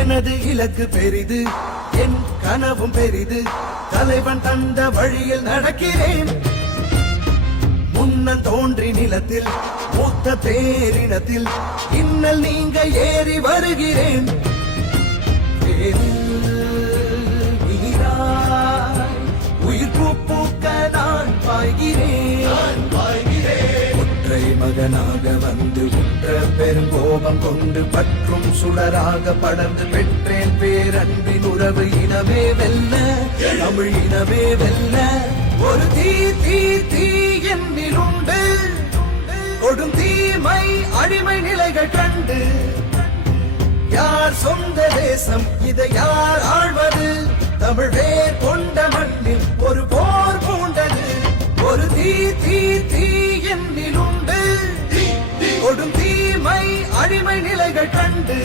எனது இலக்கு பெரிது, என் கனவும் பெரிது. தலைவன் தந்த வழியில் நடக்கிறேன். முன்னன் தோன்றி நிலத்தில் மூத்த பேரினத்தில் இன்னல் நீங்க ஏறி வருகிறேன். உயிர் பூக்க நான் பாய்கிறேன். ஒற்றை மகனாக வந்து உற்ற பெருங்கோபம் கொண்டு பற்றும் சுடராக படர்ந்து பெற்றேன் பேரன்பின் உறவு. இனமே வெல்ல, தமிழ் இனமே வெல்ல. ஒரு தீ தீ தீ என்னில் உண்டு. கொடும் தீமை அடிமை நிலைகள் கண்டு யார் சொந்த தேசம், இதை யார் ஆழ்வது? தமிழ் வேர் கொண்ட மண்ணில் ஒரு போர் பூண்டது. ஒரு தீ தீ தீ என்னில் உண்டு. கொடும் தீமை அடிமை நிலைகள் கண்டு